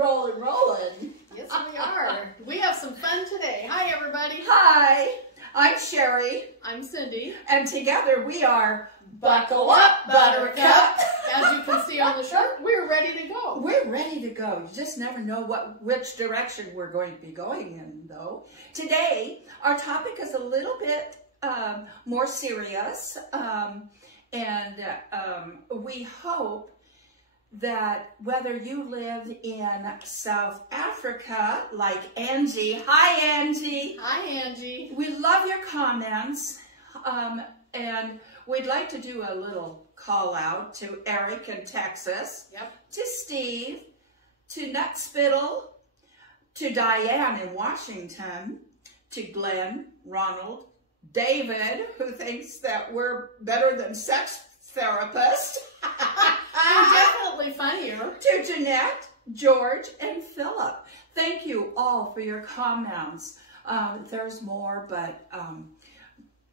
rolling. Yes, we are. We have some fun today. Hi, everybody. Hi, I'm Sherry. I'm Cindy. And together we are Buckle Up, Buttercup. As you can see on the shirt, we're ready to go. We're ready to go. You just never know which direction we're going to be going in, though. Today, our topic is a little bit more serious, and we hope that whether you live in South Africa, like Angie. Hi, Angie. Hi, Angie. We love your comments, and we'd like to do a little call out to Eric in Texas, Yep. to Steve, to Nutspittle, to Diane in Washington, to Glenn, Ronald, David, who thinks that we're better than sex therapists. We're definitely funnier. To Jeanette, George, and Philip. Thank you all for your comments. There's more, but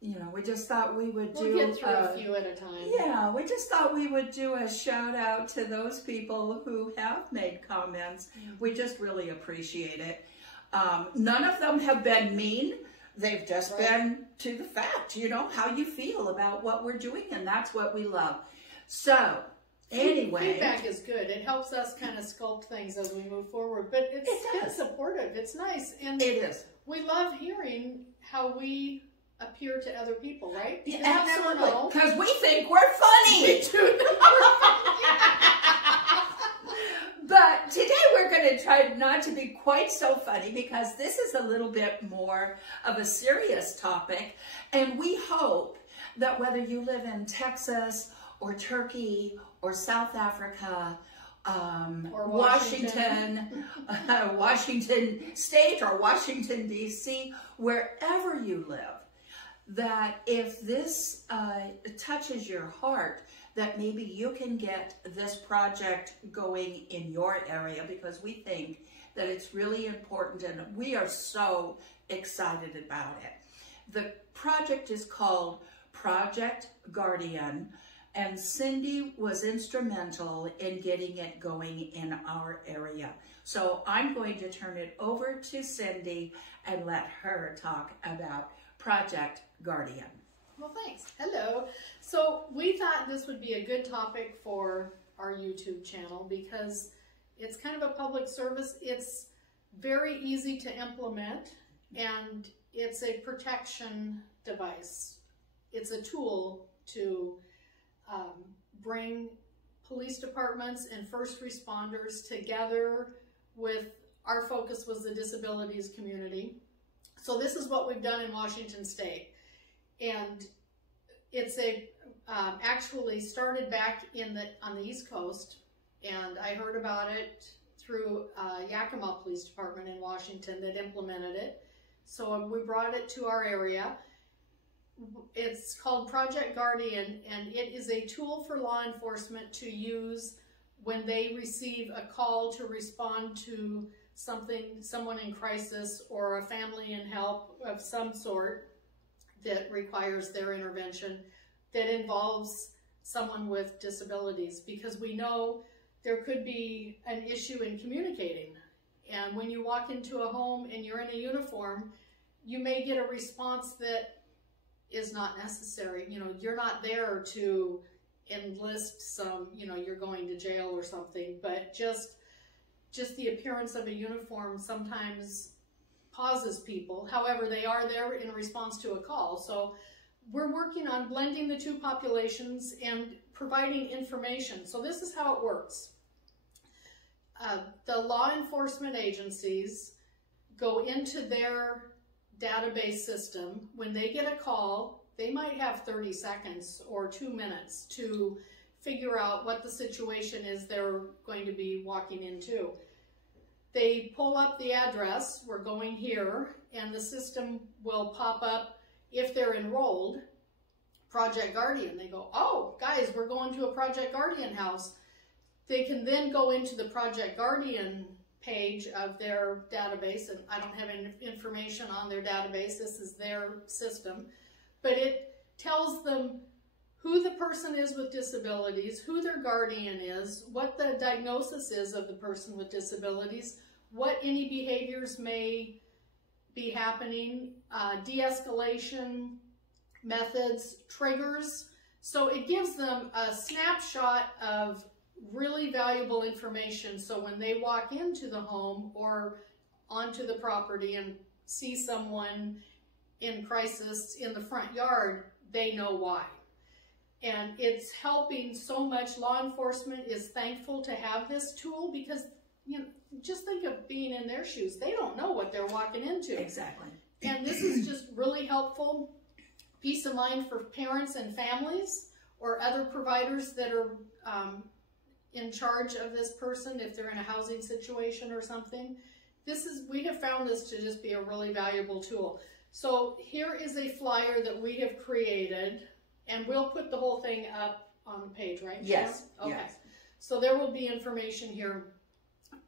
you know, we just thought we would We'll get through a few at a time. Yeah, we just thought we would do a shout out to those people who have made comments. We just really appreciate it. None of them have been mean. They've just been to the fact, you know, how you feel about what we're doing, and that's what we love. So, anyway. Feedback is good. It helps us kind of sculpt things as we move forward, but it's supportive. It's nice. And it is. We love hearing how we appear to other people, right? Yeah, Because absolutely. Because we think we're funny. We do. But today we're going to try not to be quite so funny, because this is a little bit more of a serious topic. And we hope that whether you live in Texas or Turkey or South Africa, or Washington, Washington State or Washington, D.C., wherever you live, that if this touches your heart, that maybe you can get this project going in your area, because we think that it's really important and we are so excited about it. The project is called Project Guardian, and Cindy was instrumental in getting it going in our area. So I'm going to turn it over to Cindy and let her talk about Project Guardian. Well, thanks. Hello. So we thought this would be a good topic for our YouTube channel because it's kind of a public service. It's very easy to implement, and it's a protection device. It's a tool to bring police departments and first responders together with, our focus was the disabilities community. So this is what we've done in Washington State. And it's actually started back on the East Coast, and I heard about it through Yakima Police Department in Washington that implemented it. So we brought it to our area. It's called Project Guardian, and it is a tool for law enforcement to use when they receive a call to respond to someone in crisis or a family in help of some sort that requires their intervention, that involves someone with disabilities, because we know there could be an issue in communicating. And when you walk into a home and you're in a uniform, you may get a response that is not necessary. You know, you're not there to enlist some, you know, you're going to jail or something, but just the appearance of a uniform sometimes pauses people. However, they are there in response to a call. So we're working on blending the two populations and providing information. So this is how it works. The law enforcement agencies go into their database system. When they get a call, they might have 30 seconds or 2 minutes to figure out what the situation is they're going to be walking into. They pull up the address, we're going here, and the system will pop up, if they're enrolled, Project Guardian. They go, oh, guys, we're going to a Project Guardian house. They can then go into the Project Guardian page of their database, and I don't have any information on their database, this is their system, but it tells them who the person is with disabilities, who their guardian is, what the diagnosis is of the person with disabilities, what any behaviors may be happening, de-escalation methods, triggers. So it gives them a snapshot of really valuable information, so when they walk into the home or onto the property and see someone in crisis in the front yard, they know why. And it's helping so much. Law enforcement is thankful to have this tool because, you know, just think of being in their shoes. They don't know what they're walking into. Exactly. And this is just really helpful. Peace of mind for parents and families or other providers that are in charge of this person if they're in a housing situation or something. We have found this to just be a really valuable tool. So here is a flyer that we have created, and we'll put the whole thing up on the page, right? Yes. Okay. Yes. So there will be information here.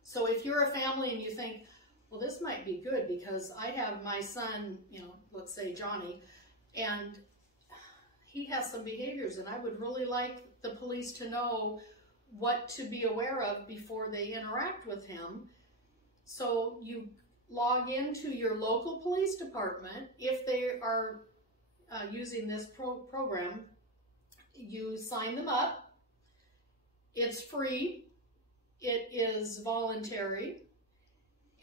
So if you're a family and you think, well, this might be good because I have my son, you know, let's say Johnny, and he has some behaviors, and I would really like the police to know what to be aware of before they interact with him. So you log into your local police department. If they are using this program, you sign them up. It's free, it is voluntary,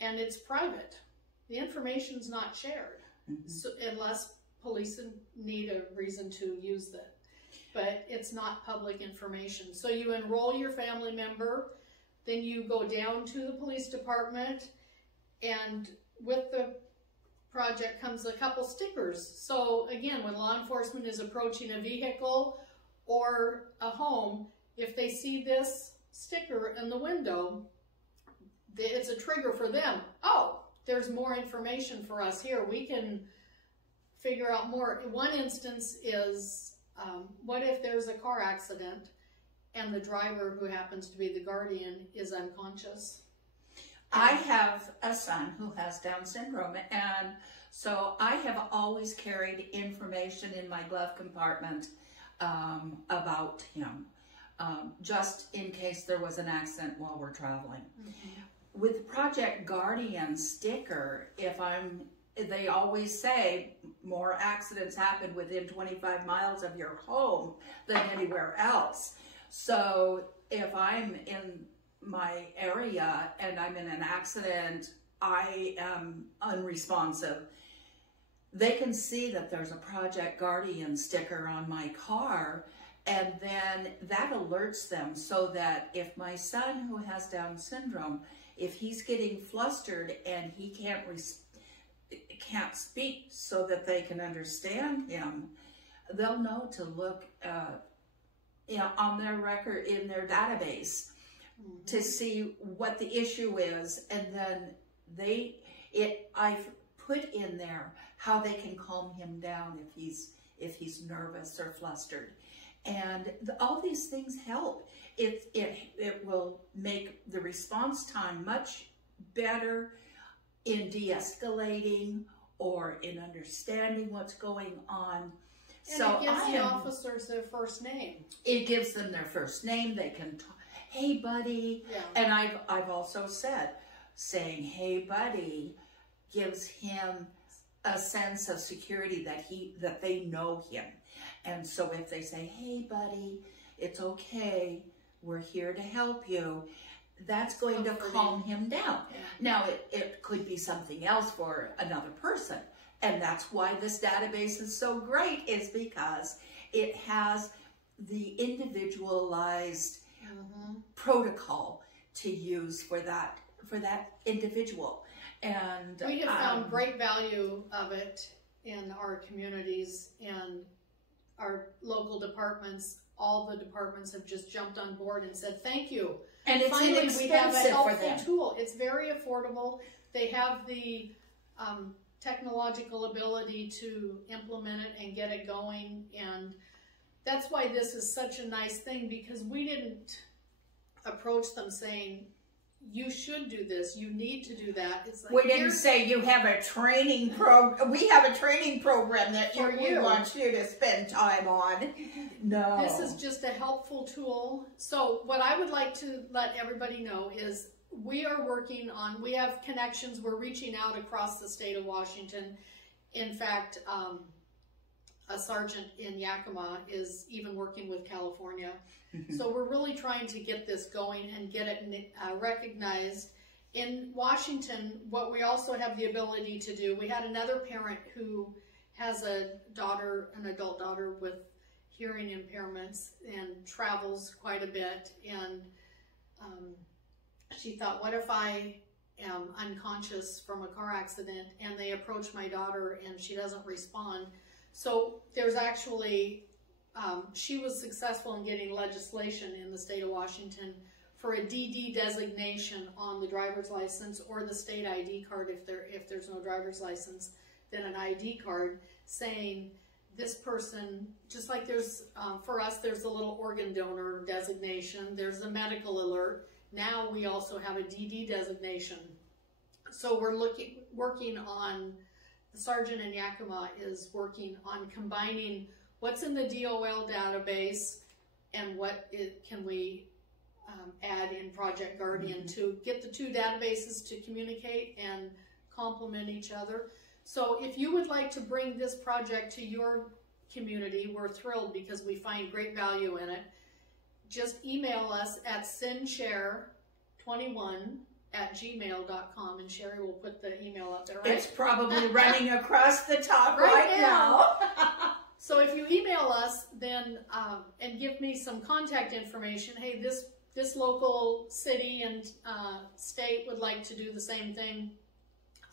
and it's private. The information's not shared, so, unless police need a reason to use that. But it's not public information. So you enroll your family member, then you go down to the police department, and with the project comes a couple stickers. So again, when law enforcement is approaching a vehicle or a home, if they see this sticker in the window, it's a trigger for them. Oh, there's more information for us here. We can figure out more. One instance is, what if there's a car accident and the driver, who happens to be the guardian, is unconscious? I have a son who has Down syndrome, and so I have always carried information in my glove compartment about him, just in case there was an accident while we're traveling. With Project Guardian sticker, they always say more accidents happen within 25 miles of your home than anywhere else. So if I'm in my area and I'm in an accident, I am unresponsive, they can see that there's a Project Guardian sticker on my car, and then that alerts them, so that if my son who has Down syndrome, if he's getting flustered and he can't speak so that they can understand him, they'll know to look on their record, in their database, to see what the issue is, and then I've put in there how they can calm him down if he's nervous or flustered, and all these things help. It will make the response time much better in de-escalating or in understanding what's going on. And so it gives the officers their first name. It gives them their first name. They can talk, hey buddy. Yeah. And I've also said, saying hey buddy gives him a sense of security that they know him. And so if they say, hey buddy, it's okay, we're here to help you, that's going to calm him down. Yeah. Now, it could be something else for another person. And that's why this database is so great, is because it has the individualized protocol to use for that individual. And we have found great value of it in our communities and our local departments. All the departments have just jumped on board and said thank you. And it's finally we have a helpful for them. tool. It's very affordable. They have the technological ability to implement it and get it going, and that's why this is such a nice thing, because we didn't approach them saying, you should do this, you need to do that. It's like, we didn't say you have a training program. We have a training program that we want you to spend time on. No. This is just a helpful tool. So what I would like to let everybody know is we are working on, we have connections, we're reaching out across the state of Washington. In fact, a sergeant in Yakima is even working with California. So we're really trying to get this going and get it recognized. In Washington, what we also have the ability to do, we had another parent who has a daughter, an adult daughter with hearing impairments and travels quite a bit. And she thought, what if I am unconscious from a car accident and they approach my daughter and she doesn't respond? So there's actually, she was successful in getting legislation in the state of Washington for a DD designation on the driver's license or the state ID card if there's no driver's license, then an ID card saying this person, just like there's, for us, there's a little organ donor designation, there's a medical alert. Now we also have a DD designation. So we're working on, the sergeant in Yakima is working on combining what's in the DOL database and what can we add in Project Guardian to get the two databases to communicate and complement each other. So if you would like to bring this project to your community, we're thrilled because we find great value in it. Just email us at sinshare21@gmail.com, and Sherry will put the email up there, right? It's probably running across the top right now. So if you email us, then and give me some contact information, hey, this local city and state would like to do the same thing,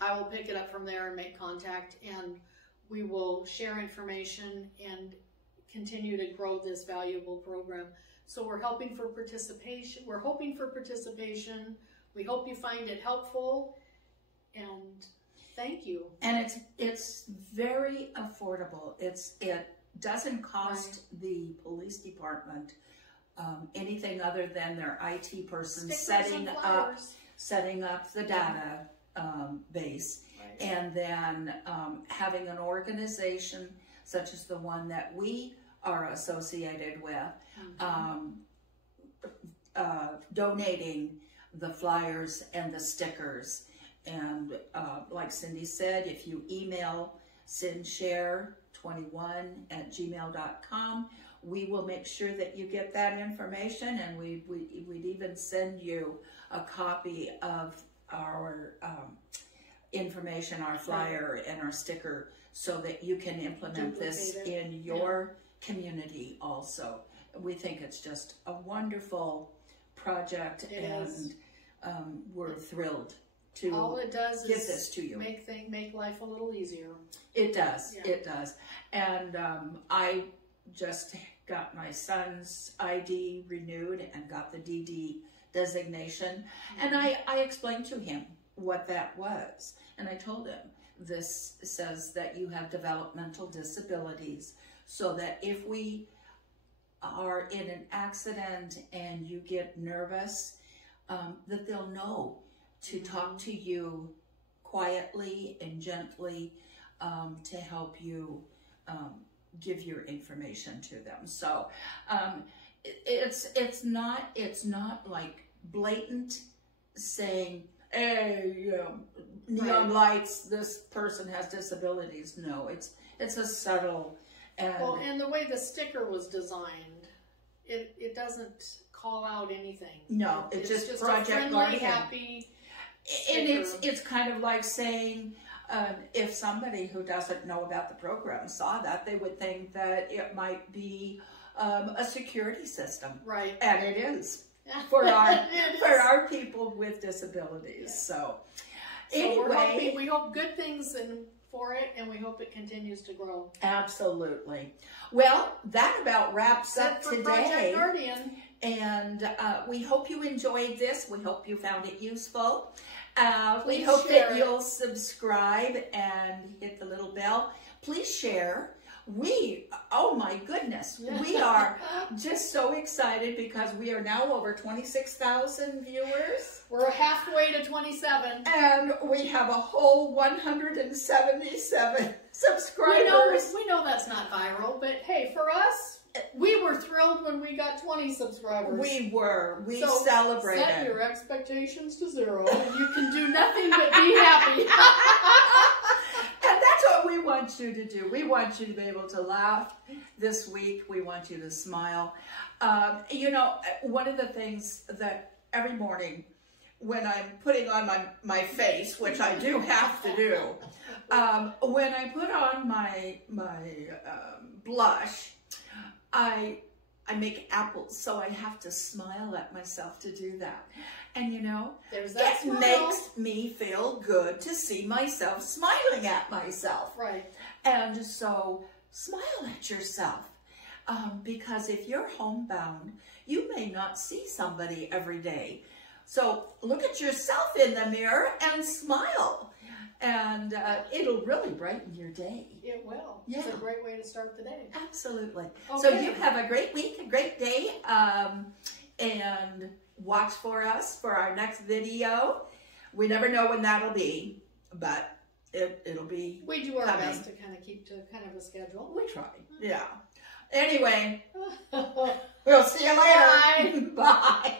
I will pick it up from there and make contact, and we will share information and continue to grow this valuable program. So we're hoping for participation. We hope you find it helpful, and thank you. And it's very affordable. It doesn't cost the police department anything other than their IT person setting up the data base, and then having an organization such as the one that we are associated with, donating the flyers and the stickers. And like Cindy said, if you email sinshare21@gmail.com, we will make sure that you get that information, and we'd even send you a copy of our information, our flyer and our sticker, so that you can implement this in your community also. We think it's just a wonderful project, and we're thrilled to all it does give is this to you. Make life a little easier. It does. Yeah. It does. And I just got my son's ID renewed and got the DD designation. And I explained to him what that was. And I told him, this says that you have developmental disabilities, so that if we are in an accident and you get nervous, that they'll know to talk to you quietly and gently to help you give your information to them. So it's not like blatant saying, hey, neon lights, this person has disabilities. No, it's a subtle. And the way the sticker was designed, it doesn't call out anything. No, it's just Project a friendly, Guardian. happy sticker. And it's kind of like saying, if somebody who doesn't know about the program saw that, they would think that it might be a security system. Right. And it is for our people with disabilities. Yeah. So anyway, we hope good things for it, and we hope it continues to grow. Absolutely. Well, that about wraps up today. Project Guardian. And we hope you enjoyed this. We hope you found it useful. We hope that you'll subscribe and hit the little bell. Please share oh my goodness, we are just so excited because we are now over 26,000 viewers. We're halfway to 27. And we have a whole 177 subscribers. We know that's not viral, but hey, for us, we were thrilled when we got 20 subscribers. We were. We so celebrated. Set your expectations to 0, and you can do nothing but be happy. And that's what we want you to do. We want you to be able to laugh this week. We want you to smile. You know, one of the things that every morning when I'm putting on my face, which I do have to do, when I put on my blush, I make apples, so I have to smile at myself to do that. And you know, there's that it smile. Makes me feel good to see myself smiling at myself. Right. And so smile at yourself. Because if you're homebound, you may not see somebody every day. So look at yourself in the mirror and smile. And it'll really brighten your day. It will. Yeah. It's a great way to start the day. Absolutely. Okay. So you have a great week, a great day, and watch for us for our next video. We never know when that'll be, but it'll be We do our coming. best to kind of keep to kind of a schedule. We try. Yeah. Anyway, we'll see you later. Bye. Bye.